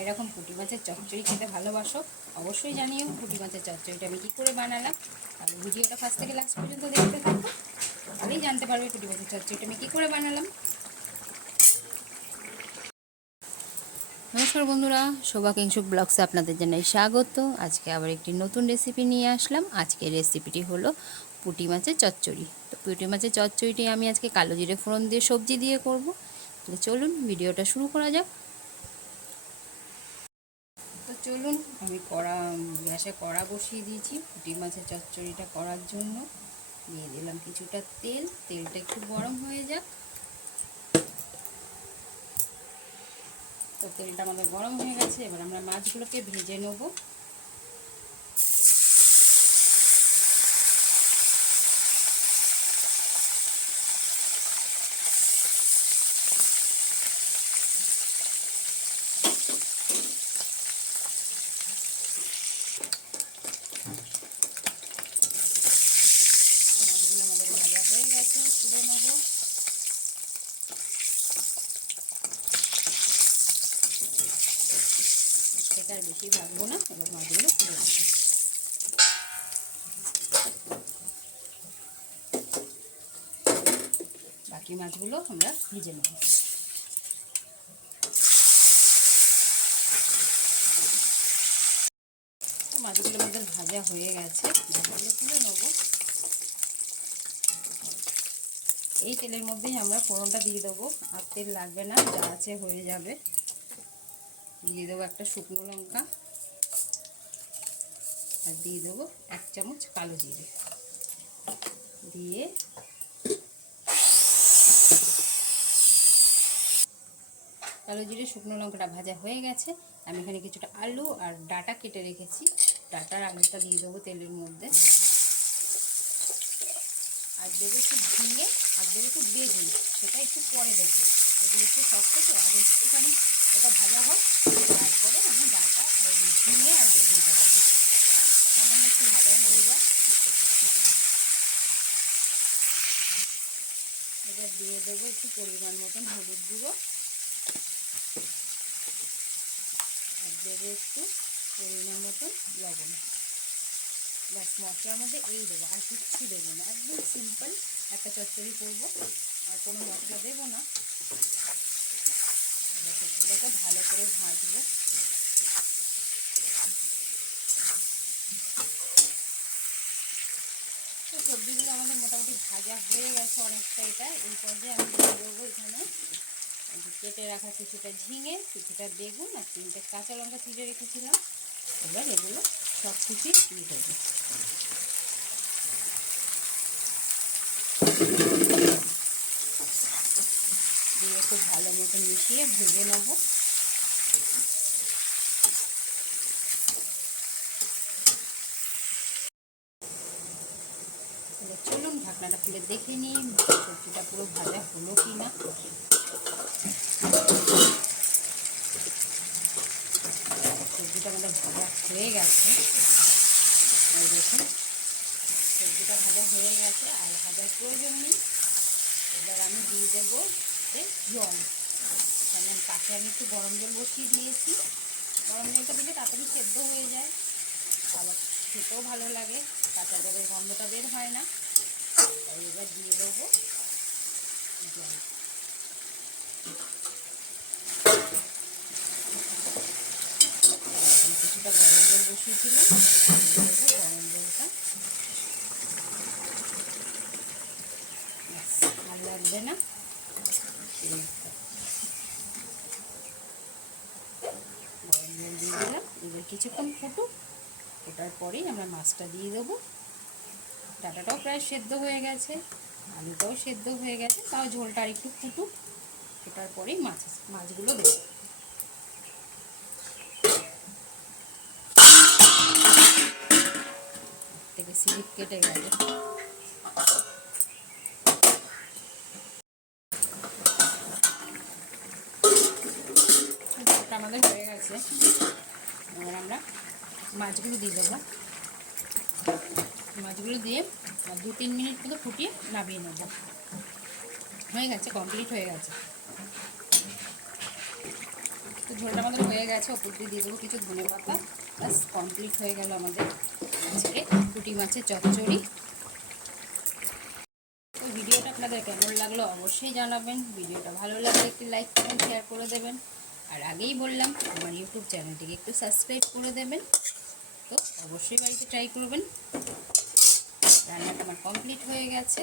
এরকম পুঁটি মাছের চচ্চড়ি খেতে ভালোবাসো। অবশ্যই জানিও পুঁটি মাছের চচ্চড়িটা আমি কী করে বানালাম। আর ভিডিওটা ফার্স্ট থেকে লাস্ট পর্যন্ত দেখতে থাকো। তাহলেই জানতে পারবে পুঁটি মাছের চচ্চড়িটা আমি কী করে বানালাম। নমস্কার বন্ধুরা, শোভা কিংসুক ব্লগসে আপনাদের জানাই স্বাগত। আজকে আবার একটি নতুন রেসিপি নিয়ে আসলাম। আজকের রেসিপিটি হলো পুঁটি মাছের চচ্চড়ি। তো পুঁটি মাছের চচ্চড়িটি আমি আজকে কালো জিরে ফোড়ন দিয়ে সবজি দিয়ে করব। তাহলে চলুন ভিডিওটা শুরু করা যাক। চলুন, আমি কড়া গ্যাসে কড়া বসিয়ে দিয়েছি। পুঁটি মাছের চচ্চড়িটা করার জন্য দিয়ে দিলাম কিছুটা তেল। তেলটা একটু গরম হয়ে যাক। তো তেলটা আমাদের গরম হয়ে গেছে। এবার আমরা মাছগুলোকে ভেজে নেব মাছগুলো আমাদের ভাজা হয়ে গেছে তুলে নেব এটা আর বেশি ভাজবো না, এবার মাছগুলো তুলে রাখব। বাকি মাছগুলো আমরা ভেজে নেব। মাছগুলো আমাদের ভাজা হয়ে গেছে। মাছগুলো তুলে নেব। এই তেলের মধ্যেই আমরা ফোড়নটা দিয়ে দেবো। আর তেল লাগবে না, যা আছে হয়ে যাবে। দিয়ে দেবো একটা শুকনো লঙ্কা। আর দিয়ে দেবো এক চামচ কালো জিরে। দিয়ে কালো জিরে, শুকনো লঙ্কাটা ভাজা হয়ে গেছে। আমি এখানে কিছুটা আলু আর ডাটা কেটে রেখেছি। ডাটার আলুটা দিয়ে দেবো তেলের মধ্যে। আর দেবো একটু ঝিঙে, আর দেবো একটু বেগুন। সেটা একটু পরে দেবো। এগুলো একটু শক্ত তো, আর একটুখানি এটা ভাজা হোক, তারপরে আমি ওই ঝিঙে আর বেগুনটা দেবো। সামান্য একটু ভাজা হয়ে যায় এবার দিয়ে দেবো একটু পরিমাণ মতন হলুদ গুঁড়ো। আর দেবো একটু পরিমাণ মতন লবণ। ব্যাস, মশলার মধ্যে এই দেবো, আর কিচ্ছু দেবো না। একদম সিম্পল একটা চচ্চড়ি করব। আর কোনো মশলা দেবো না। এটাকে ভালো করে ভাজবো। তো সবজিগুলো আমাদের মোটামুটি ভাজা হয়ে গেছে অনেকটা এটা। এই পর্যায়ে আমি দেবো এখানে কেটে রাখা কিছুটা ঝিঙে, কিছুটা বেগুন আর তিনটে কাঁচা লঙ্কা ছিঁড়ে রেখেছিলাম। এবার এগুলো সব কিছুই দিয়ে দেবো দিয়ে খুব ভালো মতো মিশিয়ে ভেজে নেব। চলুন ঢাকনাটা খুলে দেখে নিই, সবজিটা পুরো ভাজা হলো কি না। সবজিটা আমাদের ভাজা হয়ে গেছে। দেখুন, সবজিটা ভাজা হয়ে গেছে, আর ভাজার প্রয়োজন নেই। এবার আমি দিয়ে দেবো জল। যেমন পাশে আমি একটু গরম জল বসিয়ে দিয়েছি। গরম জলটা দিলে তাড়াতাড়ি সেদ্ধ হয়ে যায়। আবার খেতেও ভালো লাগে, কাঁচা জলের গন্ধটা বের হয় না। তাই এবার দিয়ে দেবো জল। কিছুটা গরম জল বসিয়েছিলাম গরম জলটা আর লাগবে না গরম জল দিয়ে দিলাম কিছুক্ষণ ফুটুক, ফোটার পরেই আমরা মাছটা দিয়ে দেবো। ডাটাটাও প্রায় সেদ্ধ হয়ে গেছে, আলুটাও সেদ্ধ হয়ে গেছে, তাও ঝোলটা আর একটু ফুটুক, ফোটার পরেই মাছ, মাছগুলো দেবো। থেকে স্লিপ কেটে গেল। আমাদের হয়ে গেছে। এবার আমরা মাছগুলো দিয়ে দেবো। মাছগুলো দিয়ে দু তিন মিনিট মতো ফুটিয়ে নামিয়ে নেব। হয়ে গেছে কমপ্লিট হয়ে গেছে। তো ঝোলটা আমাদের হয়ে গেছে, ওপর দিয়ে দিয়ে দেবো কিছু ধনে পাতা। ব্যাস কমপ্লিট হয়ে গেল আমাদের আজকে পুঁটি মাছের চচ্চড়ি। তো ভিডিওটা আপনাদের কেমন লাগল অবশ্যই জানাবেন। ভিডিওটা ভালো লাগলে একটি লাইক করুন শেয়ার করে দেবেন। আর আগেই বললাম, আমার ইউটিউব চ্যানেলটিকে একটু সাবস্ক্রাইব করে দেবেন। তো অবশ্যই বাড়িতে ট্রাই করবেন। রান্নাটা আমার কমপ্লিট হয়ে গেছে।